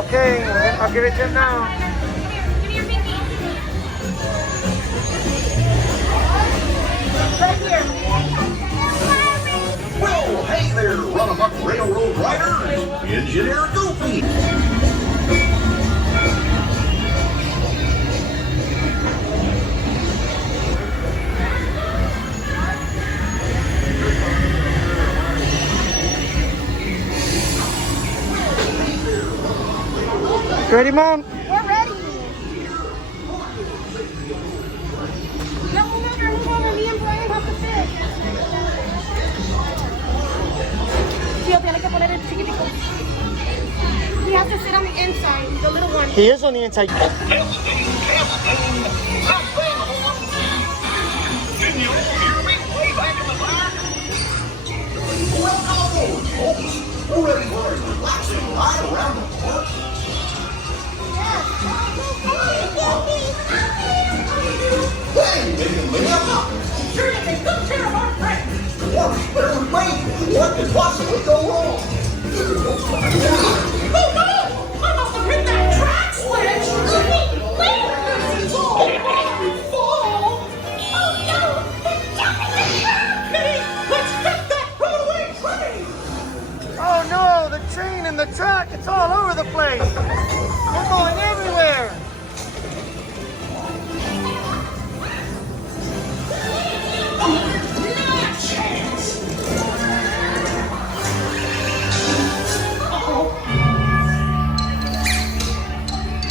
Okay, I'll give it to him now. Give me your Minnie. Right here. Well, hey there, Runamuck Railroad Riders! Engineer Goofy! Ready, Mom? We're ready. No, move over. Me and Brian have to sit. Tío, tiene que poner el chiquitico. He has to sit on the inside, the little one. He is on the inside. Can you hear me way back in the back? Well, now, folks, we're ready for a relaxing ride around the park. Hey, Minnie, I'm not sure you can take care of our friends. Works better than me. What could possibly go wrong? Oh no! I must have hit that track switch. Fall! Oh no! It's jumping the track! Minnie, let's get that runaway train! Oh no, the train and the track, it's all over the place. We're going everywhere.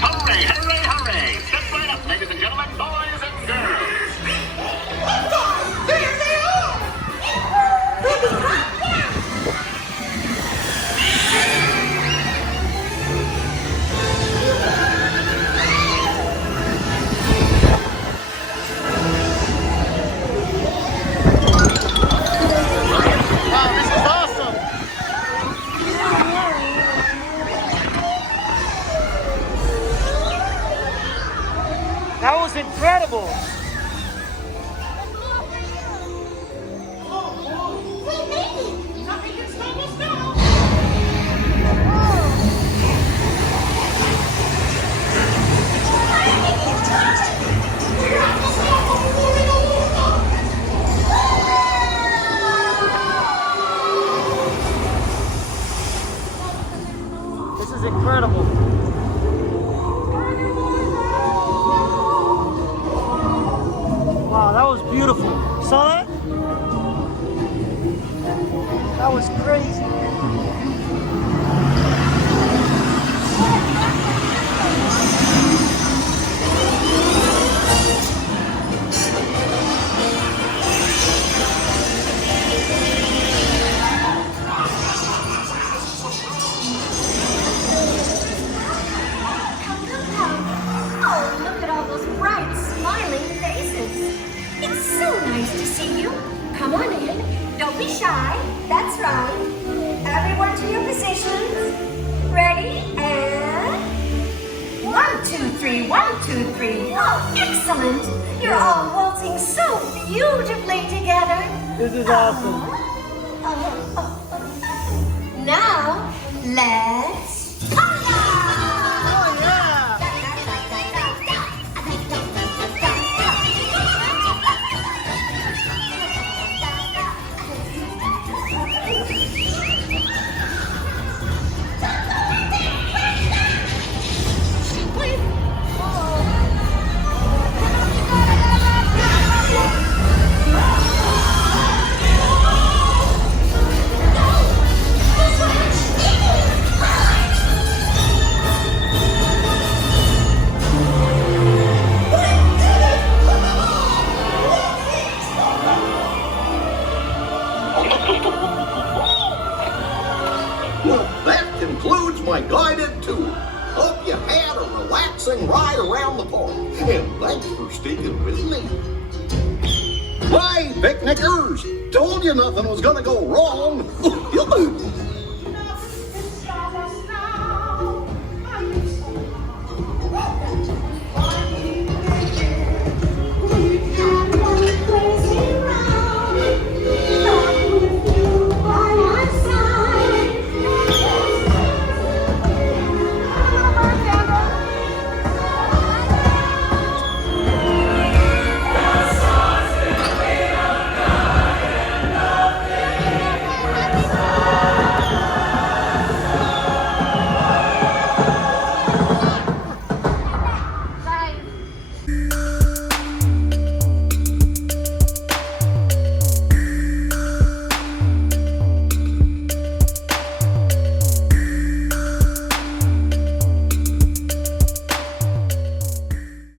Hooray, hooray, hooray! Step right up, ladies and gentlemen, boys and girls! There they are! Wow, this is awesome. That was incredible. Nothing can stop us now. This is incredible. Wow, that was beautiful. Saw that? That was crazy. Oh, look at all those bright, smiling faces. It's so nice to see you. Come on in. Don't be shy. That's right. Everyone to your positions. Ready? And 1, 2, 3, 1, 2, 3. Oh, excellent. You're all waltzing so beautifully together. This is awesome. Now, let's Oh yeah. Well, that concludes my guided tour. Hope you had a relaxing ride around the park. And thanks for sticking with me. Bye, picnickers. Told you nothing was gonna go wrong.